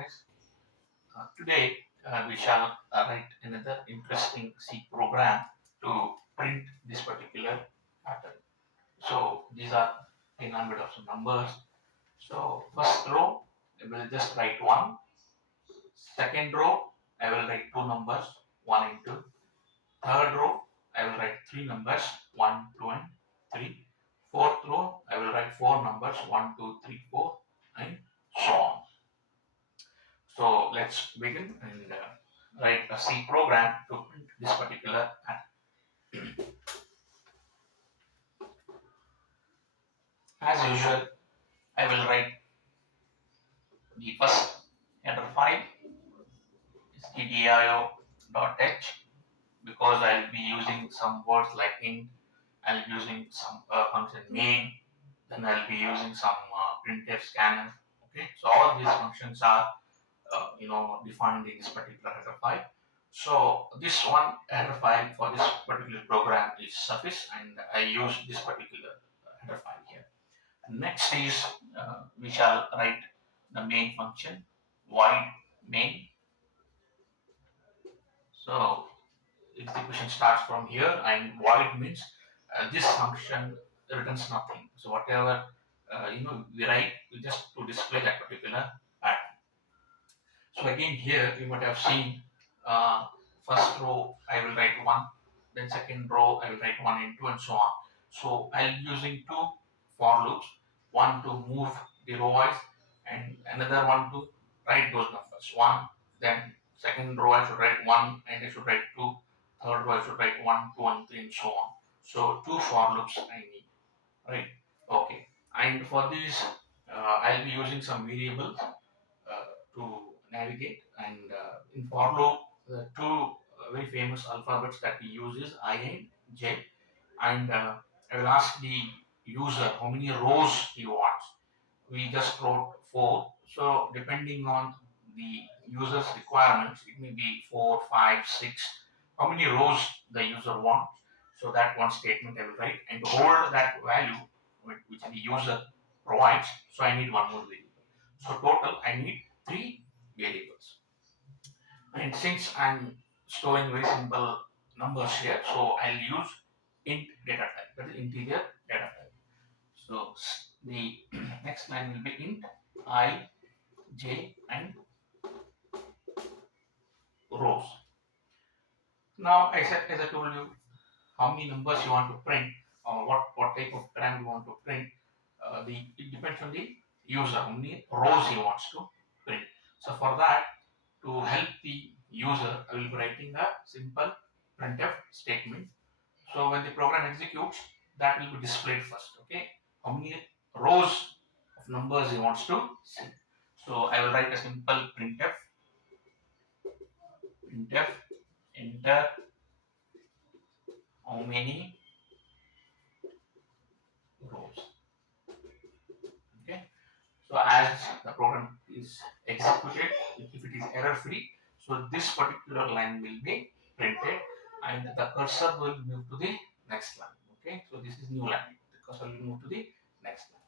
guys. Today we shall write another interesting C program to print this particular pattern. So these are inanimate of some numbers. So first row I will just write one. Second row I will write two numbers, one and two. Third row I will write three numbers, one, two, and three. Fourth row I will write four numbers, one, two, three, four, and so on. So let's begin and write a C program to print this particular pattern. As usual, I will write the first header file is tdio.h because I'll be using some words like int, I'll be using some function main, then I'll be using some printf scanner. Okay, so all these functions are defined in this particular header file. So this one header file for this particular program is suffice, and I use this particular header file here. Next is we shall write the main function void main. So execution starts from here, and void means this function returns nothing. So whatever we write, we just to display that particular pattern. So again here you might have seen first row I will write one, then second row I will write one and two and so on. So I'll be using two for loops, one to move the row wise and another one to write those numbers. One, then second row I should write one and I should write two, third row I should write one, two and three and so on. So two for loops I need, right? Okay. And for this I'll be using some variables to navigate. And in for loop, the two very famous alphabets that we use is I and J. And I will ask the user how many rows he wants. We just wrote four. So depending on the user's requirements, it may be four, five, six. How many rows the user wants. So that one statement I will write and hold that value which the user provides. So I need one more variable. So total I need three variables. And since I'm storing very simple numbers here, so I'll use int data type, that is integer data type. So the next line will be int I, j, and rows. Now, as I told you, how many numbers you want to print or what type of pattern you want to print, it depends on the user, how many rows he wants to print. So for that, to help the user, I will be writing a simple printf statement. So when the program executes, that will be displayed first. Okay, how many rows of numbers he wants to see. So I will write a simple printf enter how many rows. Okay, so as the program is executed, if it is error free, so this particular line will be printed and the cursor will move to the next line. Okay, so this is new line. The cursor will move to the next line.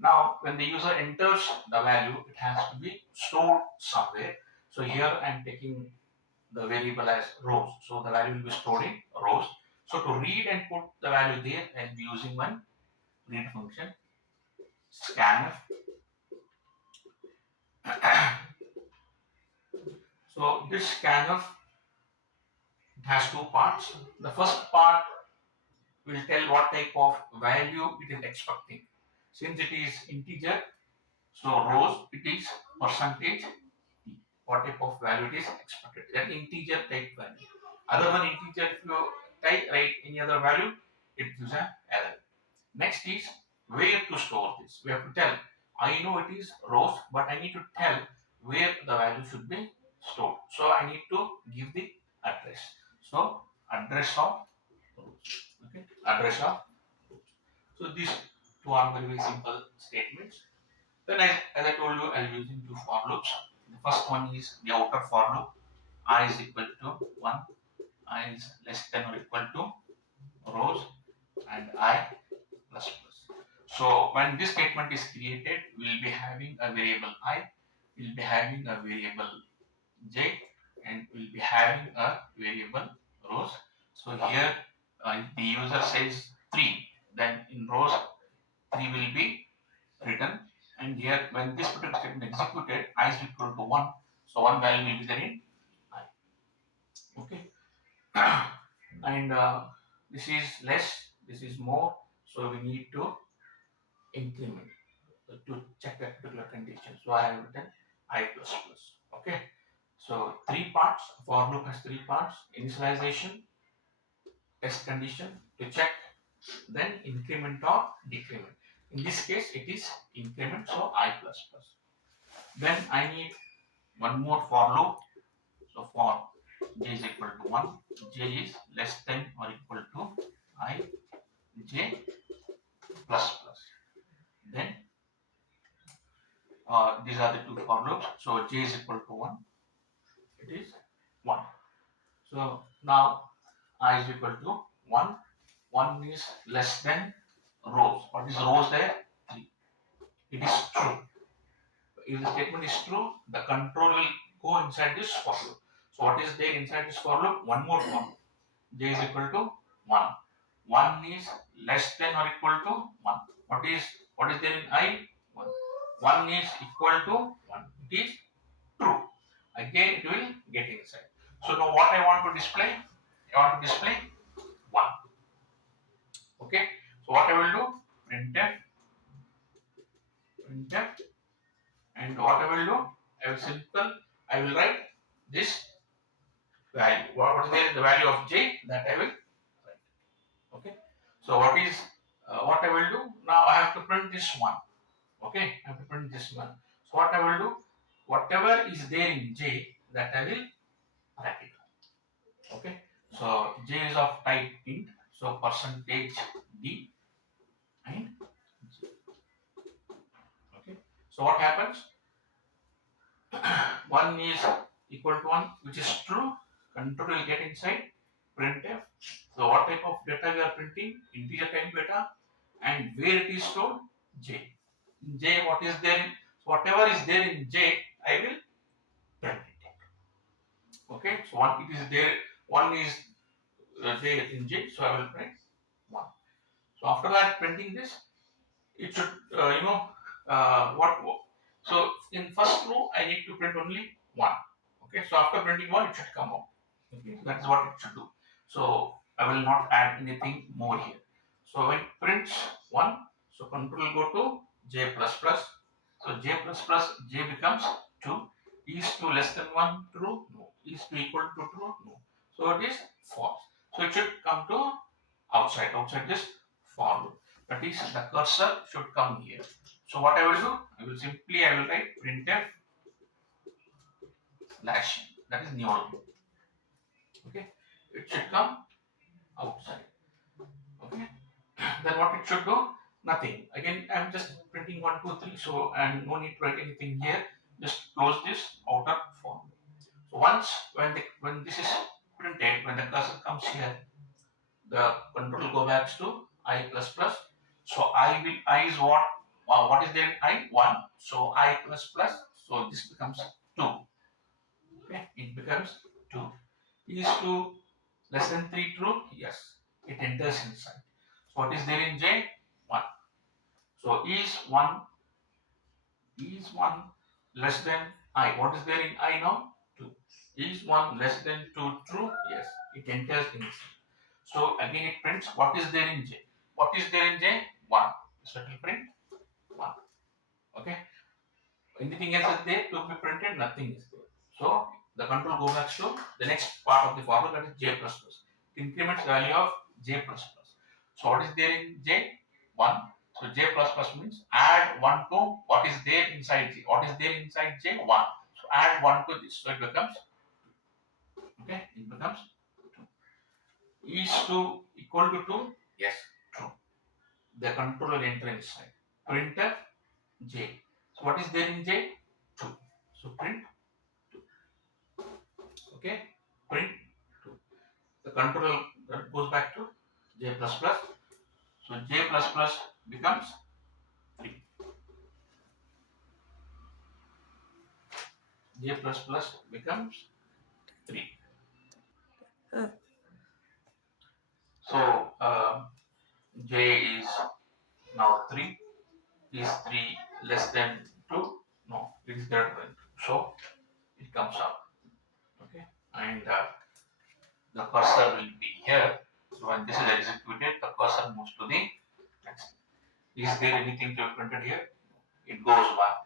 Now, when the user enters the value, it has to be stored somewhere. So here I am taking the variable as rows. So the value will be stored in rows. So to read and put the value there, I will be using one read function scanf. So this scanf has two parts. The first part will tell what type of value it is expecting. Since it is integer, so rows it is percentage t. What type of value it is expected. That integer type value. Other than integer, if you type write any other value, it gives an error. Next is where to store this. We have to tell. I know it is rows, but I need to tell where the value should be stored. So I need to give the address. So address of rows. Okay, address of rows. So these two are very, very simple statements. Then as I told you, I'll be using two for loops. The first one is the outer for loop. I is equal to 1, I is less than or equal to rows, and I plus plus. So when this statement is created, we will be having a variable I. will be having a variable j and will be having a variable rows. So here, if the user says 3, then in rows 3 will be written, and here when this particular statement executed, I is equal to 1, so 1 value will be there in I. Okay. And this is less, this is more, so we need to increment to check that particular condition. So I have written I plus plus. Okay. So three parts, for loop has three parts: initialization, test condition to check, then increment or decrement. In this case, it is increment, so I plus plus. Then I need one more for loop. So for j is equal to 1, j is less than or equal to I, j plus plus. Then these are the two for loops. So j is equal to 1, it is 1. So now I is equal to 1. 1 is less than rows. What is rows there? 3. It is true. If the statement is true, the control will go inside this for loop. So what is there inside this for loop? One more for loop. J is equal to 1. 1 is less than or equal to 1. What is there in I? 1. 1 is equal to 1. It is true. Again it will get inside. So now what I want to display? I want to display 1. Okay. So what I will do? Printf, and what I will do? I will write this value. What is there in the value of j, that I will write. Okay. So what I will do? Now I have to print this one. Okay. I have to print this one. So what I will do? Whatever is there in j, that I will write it. Okay. So j is of type int. So percentage d and j. Okay. So what happens? 1 is equal to 1, which is true. Control will get inside printf. So what type of data we are printing? Integer type data, and where it is stored? J. In j, what is there? So whatever is there in j, I will print it. Okay. So one it is there. 1 is there in j, so I will print 1. So after that printing this, it should what. So in first row, I need to print only 1. Okay. So after printing 1, it should come out. Okay. So that is what it should do. So I will not add anything more here. So when it prints 1, so control will go to j plus plus. So j plus plus, j becomes 2. Is 2 less than 1 true? No. Is 2 equal to true? No. So it is false. So it should come to outside this for loop. That is, the cursor should come here. So what I will do? I will write printf slash, that is new loop. Okay. It should come outside. Okay. Then what it should do? Nothing. Again, I'm just printing 1, 2, 3. So, and no need to write anything here. Just close this outer form. So once when this is printed, when the cursor comes here, the control go back to I plus plus. So I is what is there in I? 1. So I plus plus. So this becomes 2. Okay, it becomes 2. Is 2 less than 3 true? Yes. It enters inside. So what is there in J? 1. So is 1 less than I? What is there in I now? 2. Is 1 less than 2 true? Yes. It enters inside. So again it prints what is there in J. What is there in J? 1. So it will print 1. Okay. Anything else is there to be printed? Nothing is there. So the control goes back to the next part of the formula, that is j plus plus. It increments the value of j plus plus. So what is there in j? 1. So j plus plus means add 1 to what is there inside j. What is there inside j? 1. So add 1 to this. So it becomes, okay, it becomes 2. Is 2 equal to 2? Yes, true. The control will enter inside. Printf j. So what is there in j? 2. So print 2. Okay, print 2. The control goes back to j plus plus. So j plus plus becomes 3. j plus plus becomes 3. Uh, So j is now 3. Is 3 less than 2? No, it is greater than 2. So it comes up. Okay, and the cursor will be here. So when this is executed, the cursor moves to the next. Is there anything to be printed here? It goes back.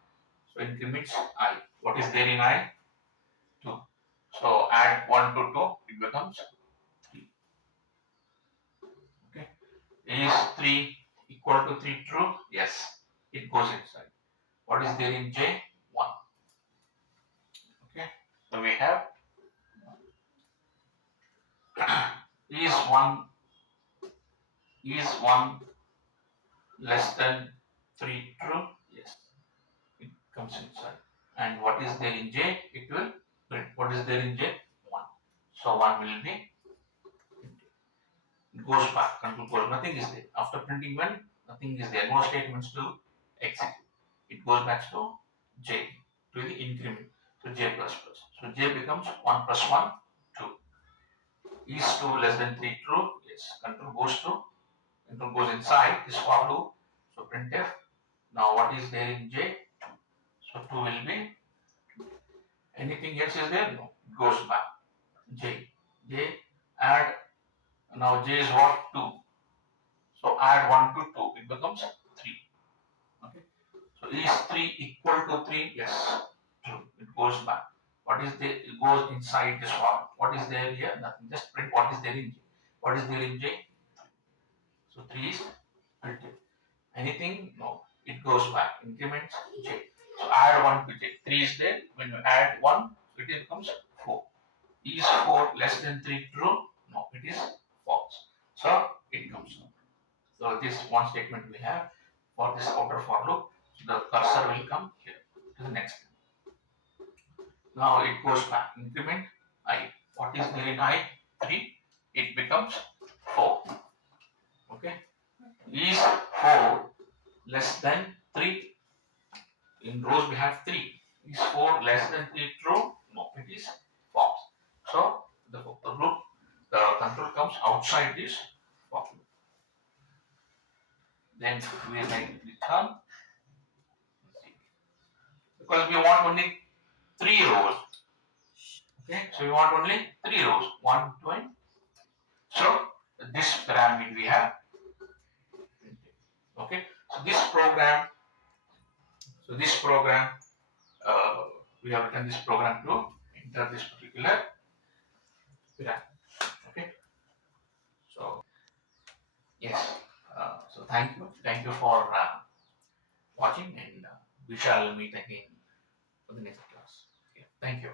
So increments I. What is there in I? 2. So add 1 to 2, it becomes 3. Okay. Is 3 equal to 3 true? Yes. It goes inside. What is there in J? 1. Okay. So we have is 1 is 1 less than 3 true? Yes. It comes inside. And what is there in J? It will print. What is there in J? 1. So 1 will be, it goes back. Control goes, nothing is there. After printing 1, nothing is there. No statements to execute. It goes back to J, to the increment. So J plus plus. So J becomes 1 plus 1, 2. Is 2 less than 3 true? Yes. Control goes inside this for loop. So printf. Now what is there in J? So 2 will be, anything else is there? No. It goes back. J. J add, now J is what? 2. So add 1 to 2. It becomes 3. Okay. So is 3 equal to 3? Yes. True. It goes back. What is there? It goes inside this one. What is there here? Nothing. Just print what is there in J. What is there in J? So 3 is printed. Anything? No. It goes back. Increments J. So add 1 to J. 3 is there. When you add 1, it becomes 4. Is 4 less than 3 true? No. It is false. So it comes out. So this one statement we have for this outer for loop. So the cursor will come here to the next. Now it goes back. Increment I. What is there in I? 3. It becomes 4. Okay. Is 4 less than 3? In rows we have 3. Is 4 less than 3 true? No, it is false. So the loop, the control comes outside this for loop. Then we make return, because we want only 3 rows. Okay, so we want only 3 rows. 1, 2, and so this parameter we have. Okay, so this program, uh, we have written this program to enter this particular parameter. Okay, so yes, so thank you for watching, and we shall meet again for the next class. Okay, thank you.